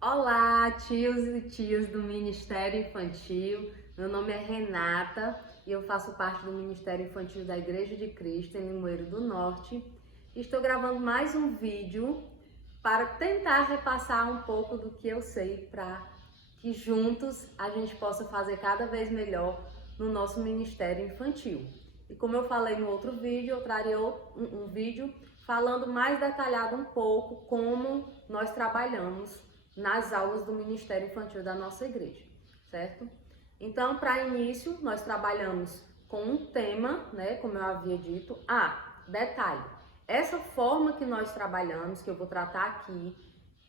Olá, tios e tias do Ministério Infantil. Meu nome é Renata e eu faço parte do Ministério Infantil da Igreja de Cristo em Limoeiro do Norte. Estou gravando mais um vídeo para tentar repassar um pouco do que eu sei para que juntos a gente possa fazer cada vez melhor no nosso Ministério Infantil. E como eu falei no outro vídeo, eu traria um vídeo falando mais detalhado um pouco como nós trabalhamos nas aulas do Ministério Infantil da nossa igreja, certo? Então, para início, nós trabalhamos com um tema, né, como eu havia dito. Detalhe, essa forma que nós trabalhamos, que eu vou tratar aqui,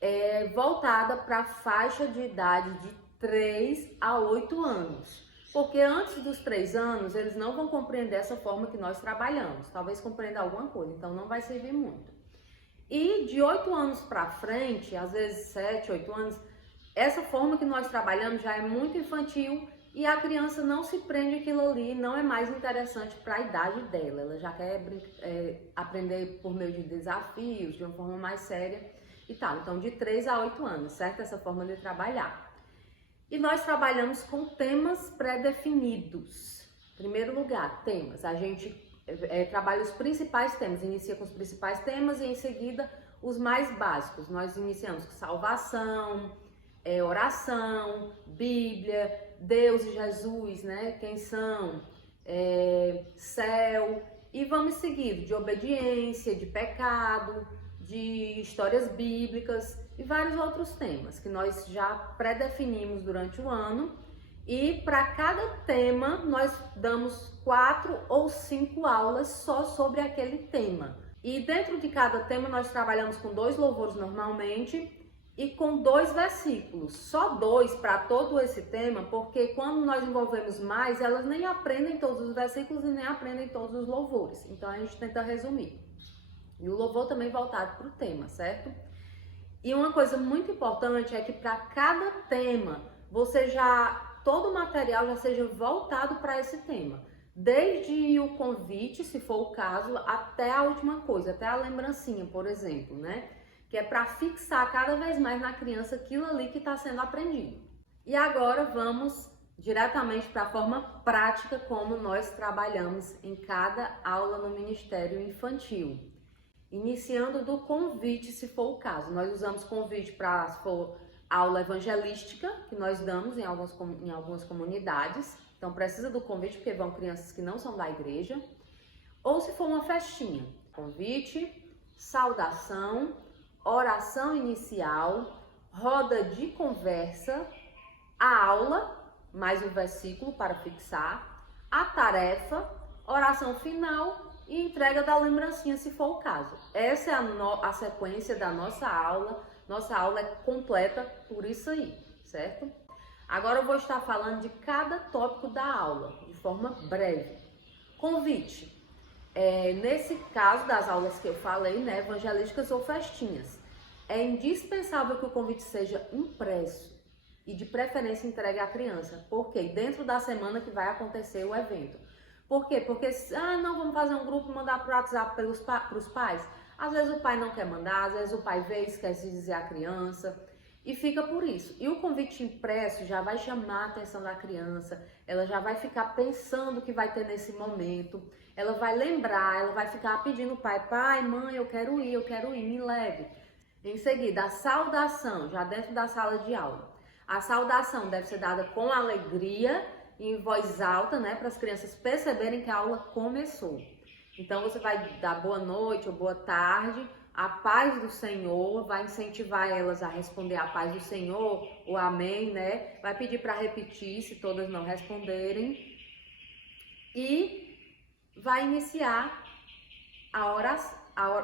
é voltada para a faixa de idade de 3 a 8 anos. Porque antes dos 3 anos, eles não vão compreender essa forma que nós trabalhamos. Talvez compreenda alguma coisa, então não vai servir muito. E de 8 anos para frente, às vezes 7, 8 anos, essa forma que nós trabalhamos já é muito infantil e a criança não se prende aquilo ali, não é mais interessante para a idade dela. Ela já quer aprender por meio de desafios, de uma forma mais séria e tal. Então, de 3 a 8 anos, certo? Essa forma de trabalhar. E nós trabalhamos com temas pré-definidos. Em primeiro lugar, temas. A gente trabalha os principais temas, inicia com os principais temas e em seguida os mais básicos. Nós iniciamos com salvação, oração, Bíblia, Deus e Jesus, né? Quem são, céu, e vamos seguindo de obediência, de pecado, de histórias bíblicas e vários outros temas que nós já pré-definimos durante o ano. E para cada tema, nós damos 4 ou 5 aulas só sobre aquele tema. E dentro de cada tema, nós trabalhamos com 2 louvores normalmente e com 2 versículos. Só 2 para todo esse tema, porque quando nós envolvemos mais, elas nem aprendem todos os versículos e nem aprendem todos os louvores. Então, a gente tenta resumir. E o louvor também voltado para o tema, certo? E uma coisa muito importante é que para cada tema, todo o material já seja voltado para esse tema. Desde o convite, se for o caso, até a última coisa, até a lembrancinha, por exemplo, né? Que é para fixar cada vez mais na criança aquilo ali que está sendo aprendido. E agora vamos diretamente para a forma prática como nós trabalhamos em cada aula no Ministério Infantil. Iniciando do convite, se for o caso. Nós usamos convite para, se for aula evangelística, que nós damos em algumas comunidades. Então, precisa do convite, porque vão crianças que não são da igreja. Ou se for uma festinha. Convite, saudação, oração inicial, roda de conversa, a aula, mais um versículo para fixar, a tarefa, oração final e entrega da lembrancinha, se for o caso. Essa é a sequência da nossa aula. Nossa aula é completa por isso aí, certo? Agora eu vou estar falando de cada tópico da aula, de forma breve. Convite. Nesse caso das aulas que eu falei, né, evangelísticas ou festinhas, é indispensável que o convite seja impresso e de preferência entregue à criança, porque dentro da semana que vai acontecer o evento. Por quê? Porque, não, vamos fazer um grupo e mandar para o WhatsApp para os pais. Às vezes o pai não quer mandar, às vezes o pai vê e esquece de dizer à criança. E fica por isso. E o convite impresso já vai chamar a atenção da criança, ela já vai ficar pensando o que vai ter nesse momento, ela vai lembrar, ela vai ficar pedindo ao pai, pai, mãe, eu quero ir, me leve. Em seguida, a saudação, já dentro da sala de aula. A saudação deve ser dada com alegria, em voz alta, né, para as crianças perceberem que a aula começou. Então, você vai dar boa noite ou boa tarde, a paz do Senhor, vai incentivar elas a responder a paz do Senhor, ou amém, né? Vai pedir para repetir, se todas não responderem. E vai iniciar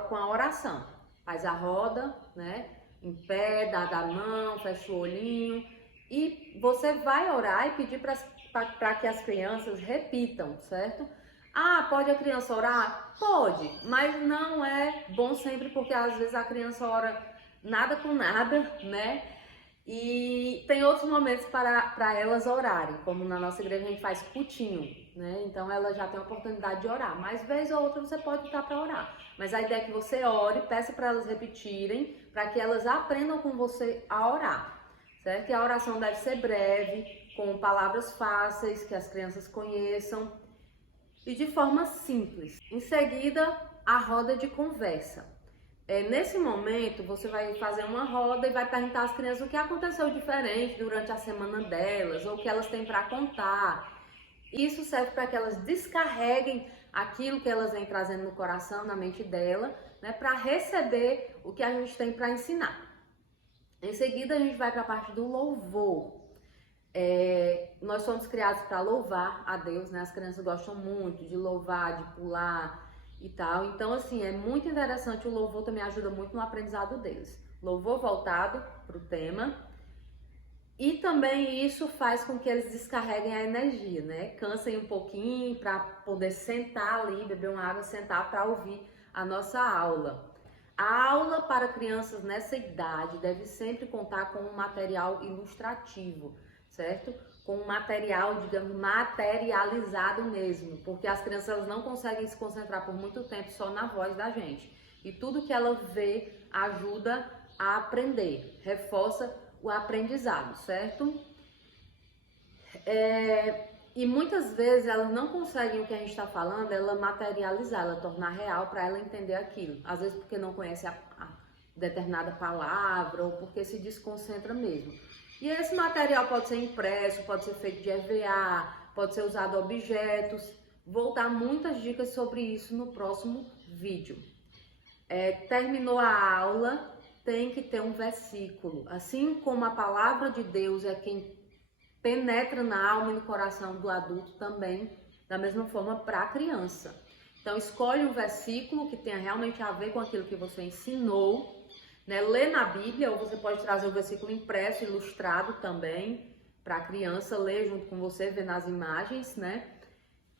com a oração. Faz a roda, né? Em pé, dá a mão, fecha o olhinho. E você vai orar e pedir para que as crianças repitam, certo? Pode a criança orar? Pode, mas não é bom sempre, porque às vezes a criança ora nada com nada, né? E tem outros momentos para elas orarem, como na nossa igreja a gente faz cultinho, né? Então ela já tem a oportunidade de orar. Mas vez ou outra você pode estar para orar. Mas a ideia é que você ore, peça para elas repetirem, para que elas aprendam com você a orar, certo? E a oração deve ser breve, com palavras fáceis, que as crianças conheçam e de forma simples. Em seguida, a roda de conversa. Nesse momento, você vai fazer uma roda e vai perguntar às crianças o que aconteceu diferente durante a semana delas, ou o que elas têm para contar. Isso serve para que elas descarreguem aquilo que elas vêm trazendo no coração, na mente dela, né, para receber o que a gente tem para ensinar. Em seguida, a gente vai para a parte do louvor. Nós somos criados para louvar a Deus, né? As crianças gostam muito de louvar, de pular e tal. Então, assim, é muito interessante. O louvor também ajuda muito no aprendizado deles. Louvor voltado para o tema. E também isso faz com que eles descarreguem a energia, né? Cansem um pouquinho para poder sentar ali, beber uma água, sentar para ouvir a nossa aula. A aula para crianças nessa idade deve sempre contar com um material ilustrativo, certo? Com um material, digamos, materializado mesmo, porque as crianças elas não conseguem se concentrar por muito tempo só na voz da gente. E tudo que ela vê ajuda a aprender, reforça o aprendizado, certo? E muitas vezes elas não conseguem o que a gente está falando, ela materializar, ela tornar real para ela entender aquilo. Às vezes porque não conhece a determinada palavra ou porque se desconcentra mesmo. E esse material pode ser impresso, pode ser feito de EVA, pode ser usado objetos. Vou dar muitas dicas sobre isso no próximo vídeo. Terminou a aula, tem que ter um versículo. Assim como a palavra de Deus é quem penetra na alma e no coração do adulto também, da mesma forma para a criança. Então escolhe um versículo que tenha realmente a ver com aquilo que você ensinou, né? Lê na Bíblia, ou você pode trazer o versículo impresso, ilustrado também, para a criança ler junto com você, ver nas imagens, né?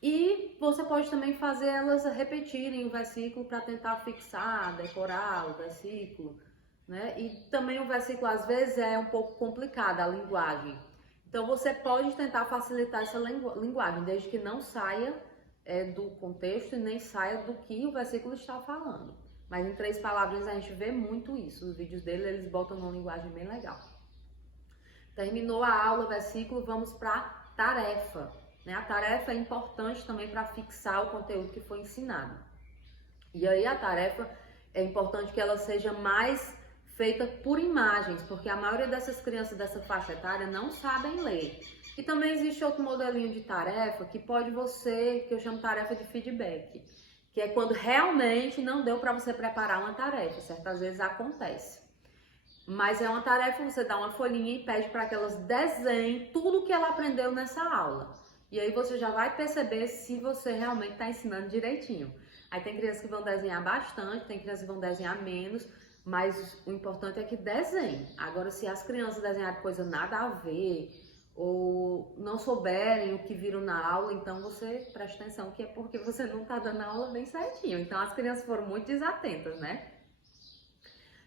E você pode também fazer elas repetirem o versículo para tentar fixar, decorar o versículo, né? E também o versículo às vezes é um pouco complicado, a linguagem. Então você pode tentar facilitar essa linguagem, desde que não saia do contexto e nem saia do que o versículo está falando. Mas em 3 palavras a gente vê muito isso. Os vídeos dele, eles botam uma linguagem bem legal. Terminou a aula, versículo, vamos para a tarefa. Né? A tarefa é importante também para fixar o conteúdo que foi ensinado. E aí a tarefa é importante que ela seja mais feita por imagens, porque a maioria dessas crianças dessa faixa etária não sabem ler. E também existe outro modelinho de tarefa que que eu chamo tarefa de feedback, que é quando realmente não deu para você preparar uma tarefa, certas vezes acontece. Mas é uma tarefa, você dá uma folhinha e pede para que elas desenhem tudo que ela aprendeu nessa aula. E aí você já vai perceber se você realmente está ensinando direitinho. Aí tem crianças que vão desenhar bastante, tem crianças que vão desenhar menos, mas o importante é que desenhem. Agora, se as crianças desenharem coisa nada a ver, ou não souberem o que viram na aula, então você presta atenção que é porque você não está dando a aula bem certinho. Então as crianças foram muito desatentas, né?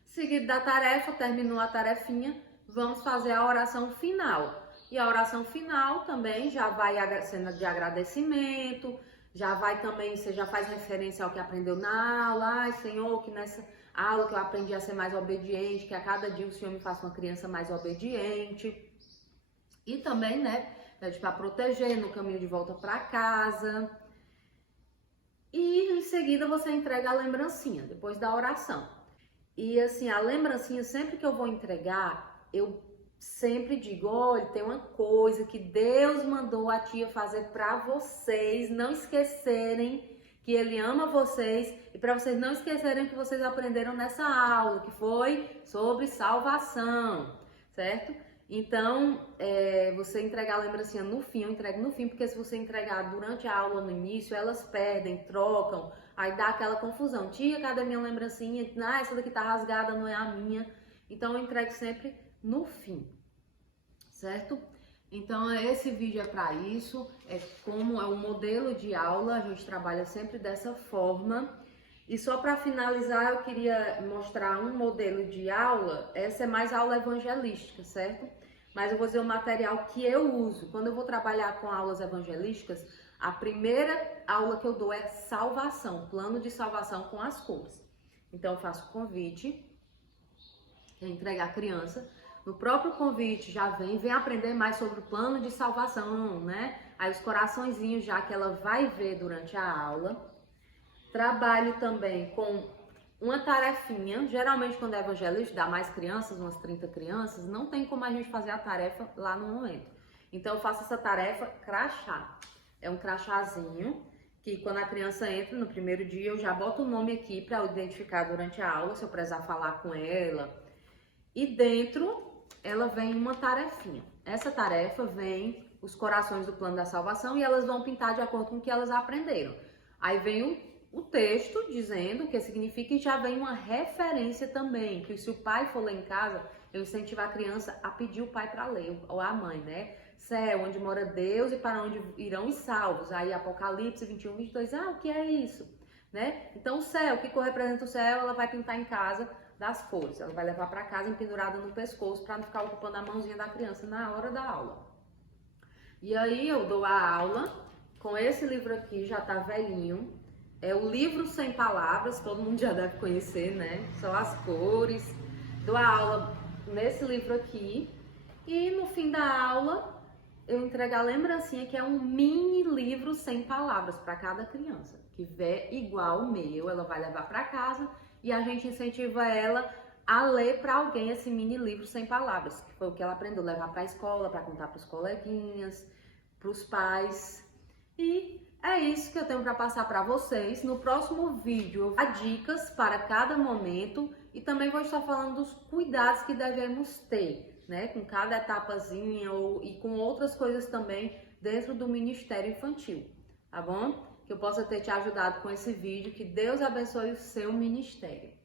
Seguido da tarefa, terminou a tarefinha, vamos fazer a oração final. E a oração final também já vai sendo de agradecimento, já vai também, você já faz referência ao que aprendeu na aula. Ai, Senhor, que nessa aula que eu aprendi a ser mais obediente, que a cada dia o Senhor me faça uma criança mais obediente. E também, né, pede para proteger no caminho de volta para casa. E em seguida você entrega a lembrancinha, depois da oração. E assim, a lembrancinha, sempre que eu vou entregar, eu sempre digo, olha, tem uma coisa que Deus mandou a tia fazer para vocês não esquecerem que Ele ama vocês e para vocês não esquecerem o que vocês aprenderam nessa aula, que foi sobre salvação, certo? Então, você entregar a lembrancinha no fim, eu entrego no fim, porque se você entregar durante a aula no início, elas perdem, trocam, aí dá aquela confusão. Tia, cadê minha lembrancinha? Ah, essa daqui tá rasgada, não é a minha. Então, eu entrego sempre no fim, certo? Então, esse vídeo é para isso, como é um modelo de aula, a gente trabalha sempre dessa forma. E só para finalizar, eu queria mostrar um modelo de aula. Essa é mais aula evangelística, certo? Mas eu vou dizer o material que eu uso. Quando eu vou trabalhar com aulas evangelísticas, a primeira aula que eu dou é salvação, plano de salvação com as cores. Então eu faço convite, entregar a criança. No próprio convite já vem aprender mais sobre o plano de salvação, né? Aí os coraçõezinhos já que ela vai ver durante a aula. Trabalho também com uma tarefinha, geralmente quando é evangelista, dá mais crianças, umas 30 crianças, não tem como a gente fazer a tarefa lá no momento. Então eu faço essa tarefa crachá. É um crachazinho que quando a criança entra no primeiro dia, eu já boto o nome aqui para identificar durante a aula, se eu precisar falar com ela. E dentro ela vem uma tarefinha. Essa tarefa vem os corações do plano da salvação e elas vão pintar de acordo com o que elas aprenderam. Aí vem o texto dizendo o que significa e já vem uma referência também, que se o pai for lá em casa, eu incentivo a criança a pedir o pai para ler, ou a mãe, né? Céu, onde mora Deus e para onde irão os salvos. Aí Apocalipse 21, 22, o que é isso? Né? Então o céu, o que representa o céu, ela vai pintar em casa das cores. Ela vai levar para casa empendurada no pescoço para não ficar ocupando a mãozinha da criança na hora da aula. E aí eu dou a aula com esse livro aqui, já tá velhinho. É o livro Sem Palavras, todo mundo já deve conhecer, né? São as cores. Dou a aula nesse livro aqui. E no fim da aula, eu entrego a lembrancinha, que é um mini livro sem palavras para cada criança. Que tiver igual o meu, ela vai levar para casa e a gente incentiva ela a ler para alguém esse mini livro sem palavras, que foi o que ela aprendeu, levar para a escola, para contar para os coleguinhas, para os pais. E é isso que eu tenho para passar para vocês. No próximo vídeo eu vou dar dicas para cada momento e também vou estar falando dos cuidados que devemos ter, né, com cada etapazinha e com outras coisas também dentro do Ministério Infantil, tá bom? Que eu possa ter te ajudado com esse vídeo. Que Deus abençoe o seu ministério.